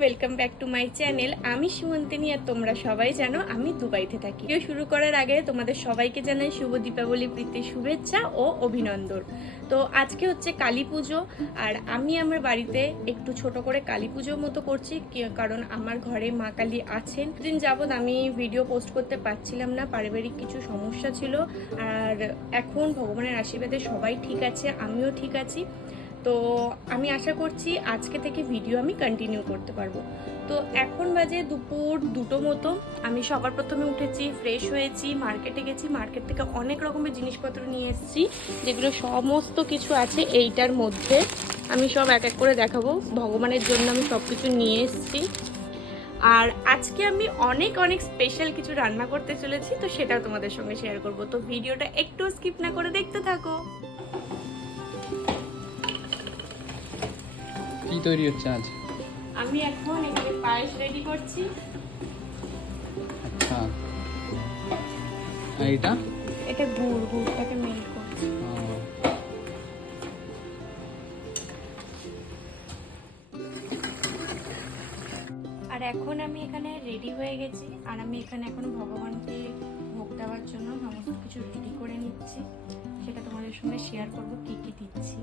Welcome back to my channel. আমি সুমন্তিনী আর তোমরা সবাই জানো আমি দুবাইতে থাকি। ভিডিও শুরু করার আগে তোমাদের সবাইকে জানাই শুভ দীপাবলি প্রীতি শুভেচ্ছা ও অভিনন্দন। তো আজকে হচ্ছে কালী পুজো আর আমি আমার বাড়িতে একটু ছোট করে কালী পুজোর মতো করছি, কারণ আমার ঘরে মা কালী আছেন। দিন যাবৎ আমি ভিডিও পোস্ট করতে পারছিলাম না, পারিবারিক কিছু সমস্যা ছিল। আর এখন ভগবানের আশীর্বাদে সবাই ঠিক আছে, আমিও ঠিক আছি। তো আমি আশা করছি আজকে থেকে ভিডিও আমি কন্টিনিউ করতে পারবো। তো এখন বাজে দুপুর 2টো মতো। আমি সবার প্রথমে উঠেছি, ফ্রেশ হয়েছি, মার্কেটে গেছি, মার্কেট থেকে অনেক রকমের জিনিসপত্র নিয়ে এসেছি, যেগুলো সমস্ত কিছু আছে এইটার মধ্যে। আমি সব এক এক করে দেখাবো। ভগবানের জন্য আমি সব কিছু নিয়ে এসেছি। আর আজকে আমি অনেক অনেক স্পেশাল কিছু রান্না করতে চলেছি, তো সেটাও তোমাদের সঙ্গে শেয়ার করব। তো ভিডিওটা একটু স্কিপ না করে দেখতে থাকো। কি তৈরি হচ্ছে আজ? আমি এখন এখানে পায়েস রেডি করছি। আচ্ছা, আর এটা এটা গুড়টাকে মেল্ট করছি। আর এখন আমি এখানে রেডি হয়ে গেছি, আর আমি এখানে এখন ভগবানকে ভোগ দেওয়ার জন্য সমস্ত কিছু রেডি করে নিচ্ছি। সেটা তোমাদের সঙ্গে শেয়ার করবো কি কি দিচ্ছি।